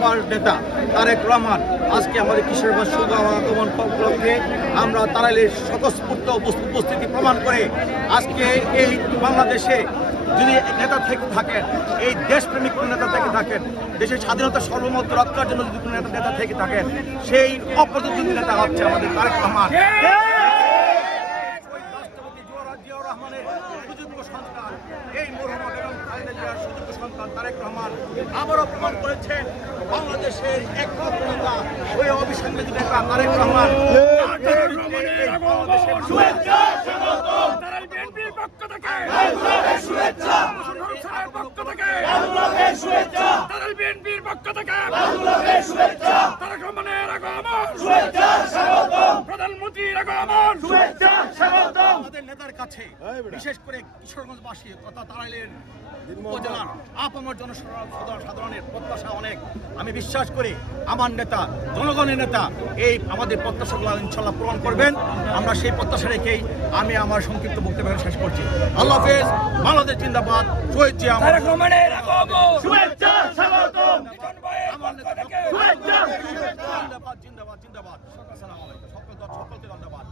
আমার নেতা তারেক রহমান আজকে আমাদের কিশোরগঞ্জ শুভ আগমন উপলক্ষে আমরা তারাইলের স্বতঃস্ফূর্ত উপস্থিতি প্রমাণ করে আজকে এই বাংলাদেশে যদি নেতা থেকে থাকেন, এই দেশপ্রেমিক কোনো নেতা থেকে থাকেন, দেশের স্বাধীনতা সর্বমত রক্ষার জন্য যদি কোনো নেতা থেকে থাকেন, সেই অপ্রতিদ্বন্দ্বী নেতা হচ্ছে আমাদের তারেক রহমান। রাষ্ট্রপতি জিয়াউর রহমানের সুযোগ্য সন্তান, এই মরহুমা বেগম খালেদা জিয়ার সুযোগ্য সন্তান তারেক রহমান আবারও প্রমাণ করেছেন বাংলাদেশের একমাত্র নেতা, ওই অবিসংবাদিত নেতা তারেক রহমান। আমাদের নেতার কাছে বিশেষ করে কিশোরগঞ্জবাসী তথা তারাইলের উপজেলার আপামর জনসাধারণের প্রত্যাশা অনেক। আমি বিশ্বাস করি আমার নেতা, জনগণের নেতা, এই আমাদের প্রত্যাশাগুলো ইনশাল্লাহ পূরণ করবেন। আমরা সেই প্রত্যাশা রেখেই আমি আমার সংক্ষিপ্ত বক্তব্য শেষ করছি। আল্লাহ হাফেজ। বাংলাদেশ জিন্দাবাদ। শহীদ জিয়া জিন্দাবাদ জিন্দাবাদ। আসসালামু আলাইকুম। সকলকে ধন্যবাদ।